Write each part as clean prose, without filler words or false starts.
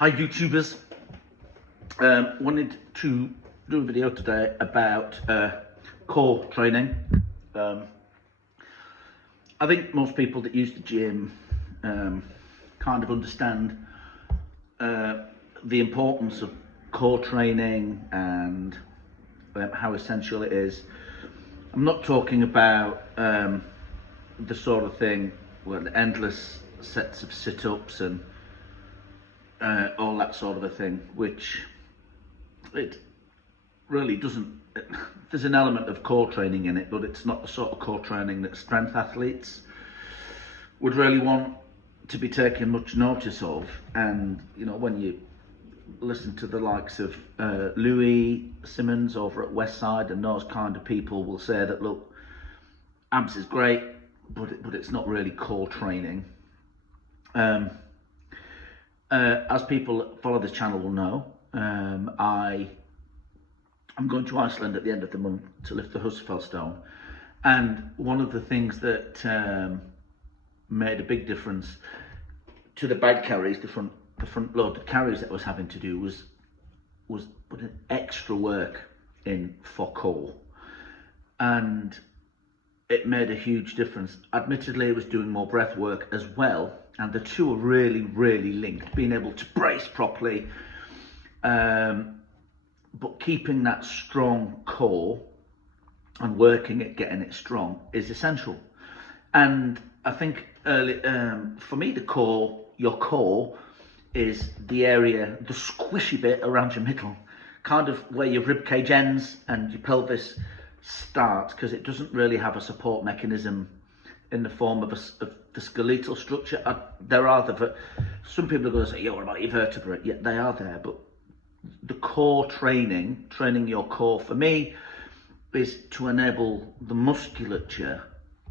Hi YouTubers, wanted to do a video today about core training. I think most people that use the gym kind of understand the importance of core training and how essential it is. I'm not talking about the sort of thing where the endless sets of sit-ups and all that sort of a thing, which it really doesn't. There's an element of core training in it, but it's not the sort of core training that strength athletes would really want to be taken much notice of. And you know, when you listen to the likes of Louis Simmons over at Westside and those kind of people will say that, look, abs is great, but it's not really core training. As people that follow this channel will know, I'm going to Iceland at the end of the month to lift the Husafell stone, and one of the things that made a big difference to the bag carries, the front loaded carries that I was having to do was putting extra work in for core, and it made a huge difference. Admittedly, it was doing more breath work as well, and the two are really linked. Being able to brace properly, but keeping that strong core and working at getting it strong is essential. And I think for me, your core is the area, the squishy bit around your middle, kind of where your rib cage ends and your pelvis starts, because it doesn't really have a support mechanism in the form of the skeletal structure. Some people are going to say, yeah, what about your vertebrae? Yeah, they are there, but the core training your core for me is to enable the musculature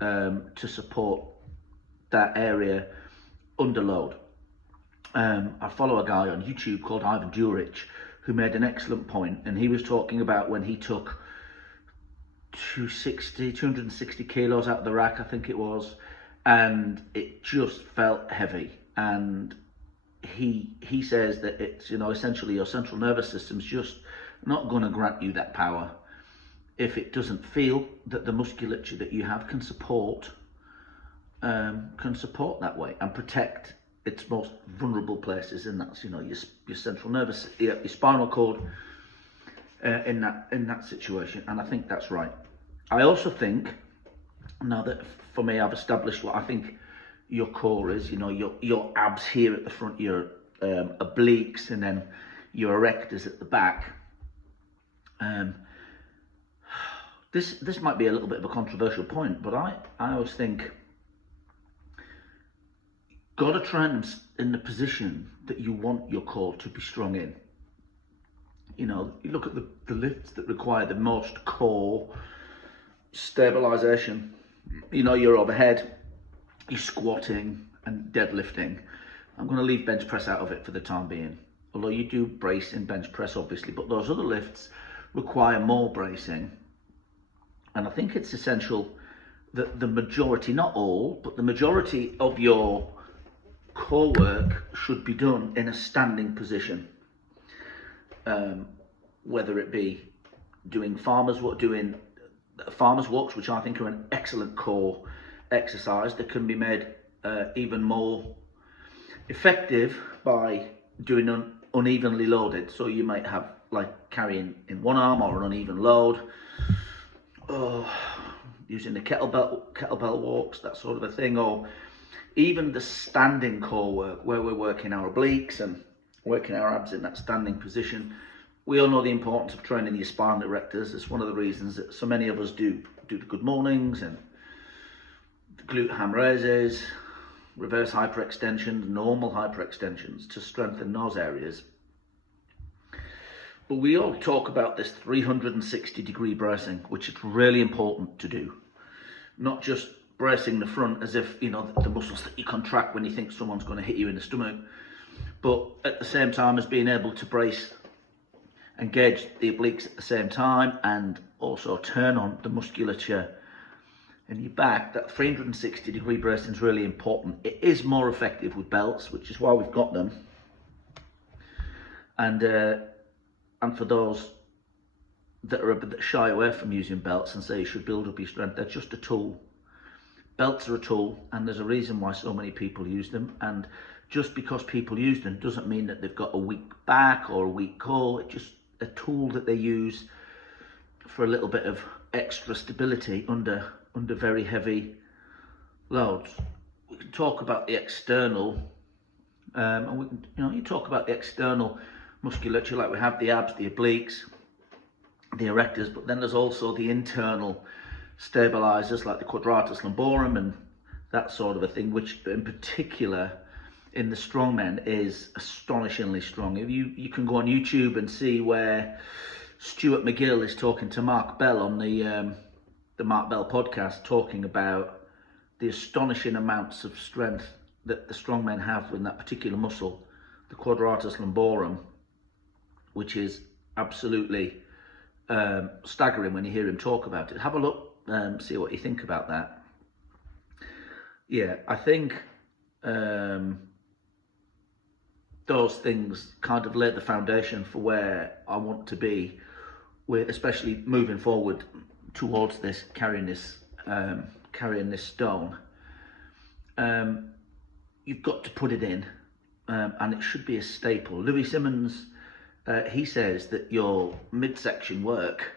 to support that area under load. I follow a guy on YouTube called Ivan Djuric who made an excellent point, and he was talking about when he took 260 kilos out of the rack, I think it was, and it just felt heavy. And he says that it's, you know, essentially your central nervous system's just not going to grant you that power if it doesn't feel that the musculature that you have can support that way and protect its most vulnerable places, and that's, you know, your central nervous, your spinal cord, in that situation. And I think that's right. I also think, now that for me I've established what I think your core is, you know, your abs here at the front, your obliques, and then your erectors at the back. This might be a little bit of a controversial point, but I always think got to train them in the position that you want your core to be strong in. You know, you look at the lifts that require the most core stabilization. You know, you're overhead, you're squatting and deadlifting. I'm going to leave bench press out of it for the time being, although you do brace in bench press obviously, but those other lifts require more bracing. And I think it's essential that the majority, not all, but the majority of your core work should be done in a standing position. Whether it be doing farmers walks, which I think are an excellent core exercise that can be made even more effective by doing unevenly loaded. So you might have like carrying in one arm or an uneven load, using the kettlebell walks, that sort of a thing, or even the standing core work where we're working our obliques and working our abs in that standing position. We all know the importance of training your spinal erectors. It's one of the reasons that so many of us do the good mornings and the glute ham raises, reverse hyperextensions, normal hyperextensions to strengthen those areas. But we all talk about this 360-degree bracing, which is really important to do. Not just bracing the front as if, you know, the muscles that you contract when you think someone's going to hit you in the stomach, but at the same time as being able to brace, engage the obliques at the same time, and also turn on the musculature in your back. That 360-degree bracing is really important. It is more effective with belts, which is why we've got them. And for those that are a bit shy away from using belts and say you should build up your strength, they're just a tool. Belts are a tool, and there's a reason why so many people use them. And just because people use them doesn't mean that they've got a weak back or a weak core. It's just a tool that they use for a little bit of extra stability under very heavy loads. We can talk about the external, and we can, you talk about the external musculature, like we have the abs, the obliques, the erectors, but then there's also the internal stabilizers like the quadratus lumborum and that sort of a thing, which in particular in the strongmen is astonishingly strong. If you can go on YouTube and see where Stuart McGill is talking to Mark Bell on the Mark Bell podcast, talking about the astonishing amounts of strength that the strongmen have in that particular muscle, the quadratus lumborum, which is absolutely staggering when you hear him talk about it. Have a look, see what you think about that. Yeah, I think those things kind of laid the foundation for where I want to be, with especially moving forward towards this, carrying this stone. You've got to put it in, and it should be a staple. Louis Simmons, he says that your midsection work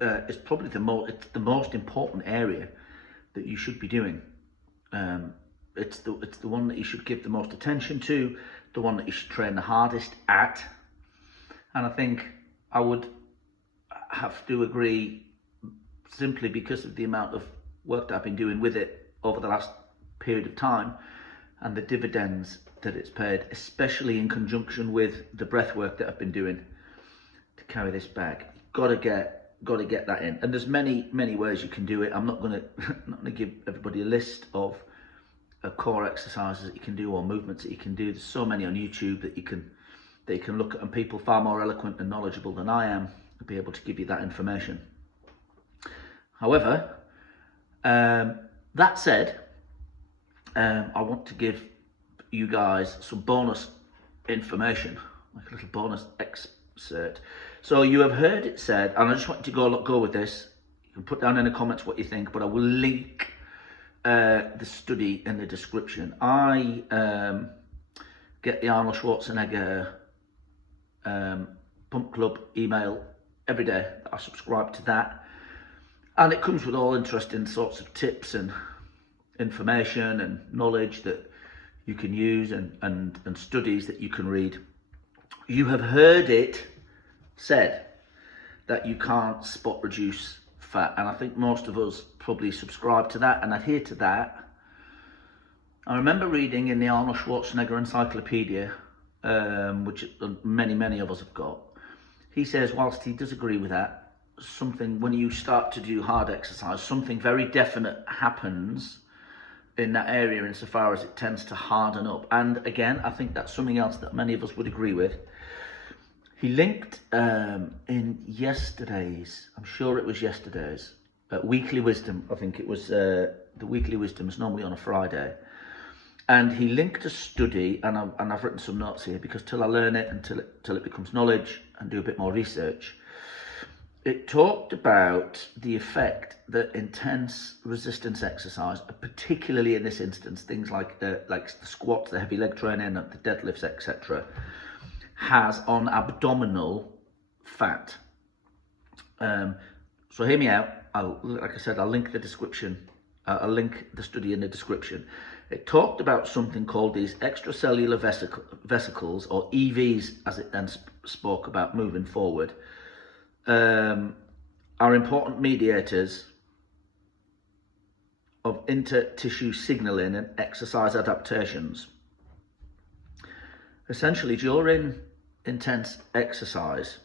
is probably the most important area that you should be doing. It's the one that you should give the most attention to, the one that you should train the hardest at. And I think I would have to agree, simply because of the amount of work that I've been doing with it over the last period of time and the dividends that it's paid, especially in conjunction with the breath work that I've been doing to carry this bag. Got to get that in. And there's many ways you can do it. I'm not going to give everybody a list of core exercises that you can do or movements that you can do. There's so many on YouTube that you can look at, and people far more eloquent and knowledgeable than I am will be able to give you that information. However, that said, I want to give you guys some bonus information, like a little bonus excerpt. So you have heard it said, and I just want you to go with this. You can put down in the comments what you think, but I will link the study in the description. I get the Arnold Schwarzenegger Pump Club email every day. I subscribe to that, and it comes with all interesting sorts of tips and information and knowledge that you can use and studies that you can read. You have heard it said that you can't spot reduce fat, and I think most of us probably subscribe to that and adhere to that. I remember reading in the Arnold Schwarzenegger Encyclopedia, which many of us have got, he says, whilst he does agree with that, something, when you start to do hard exercise, something very definite happens in that area insofar as it tends to harden up. And again, I think that's something else that many of us would agree with. He linked in yesterday's, I'm sure it was yesterday's, Weekly Wisdom. I think it was the Weekly Wisdom is normally on a Friday. And he linked a study, and I've written some notes here, because till I learn it, until it becomes knowledge and do a bit more research, it talked about the effect that intense resistance exercise, particularly in this instance, things like the squats, the heavy leg training, the deadlifts, etc., has on abdominal fat. So hear me out. Like I said, I'll link the description. I'll link the study in the description. It talked about something called these extracellular vesicles, or EVs, as it then spoke about moving forward, are important mediators of inter-tissue signaling and exercise adaptations. Essentially, during intense exercise,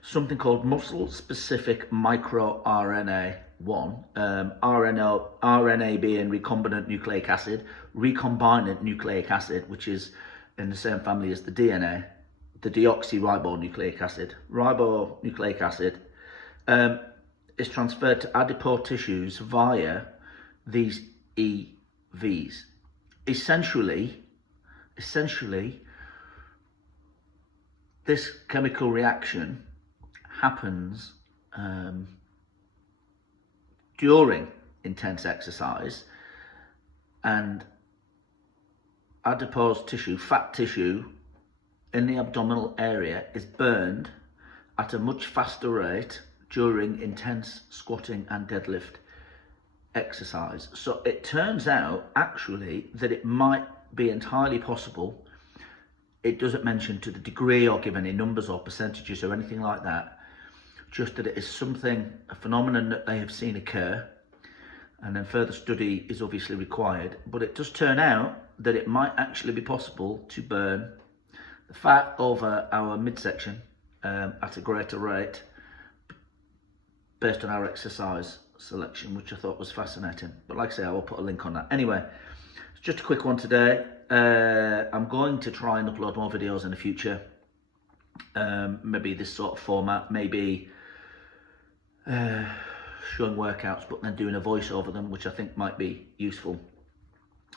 something called muscle-specific microRNA 1, RNA being recombinant nucleic acid, recombinant nucleic acid, which is in the same family as the DNA, the deoxyribonucleic acid. Ribonucleic acid is transferred to adipose tissues via these EVs. Essentially, this chemical reaction happens during intense exercise, and adipose tissue, fat tissue in the abdominal area, is burned at a much faster rate during intense squatting and deadlift exercise. So it turns out actually that it might be entirely possible. It doesn't mention to the degree or give any numbers or percentages or anything like that, just that it is something, a phenomenon that they have seen occur, and then further study is obviously required. But it does turn out that it might actually be possible to burn the fat over our midsection at a greater rate based on our exercise selection, which I thought was fascinating. But like I say, I will put a link on that. Anyway, it's just a quick one today. I'm going to try and upload more videos in the future. Maybe this sort of format, maybe showing workouts but then doing a voice over them, which I think might be useful.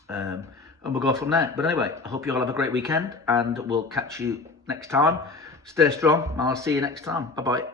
And we'll go from there. But anyway, I hope you all have a great weekend, and we'll catch you next time. Stay strong, and I'll see you next time. Bye bye.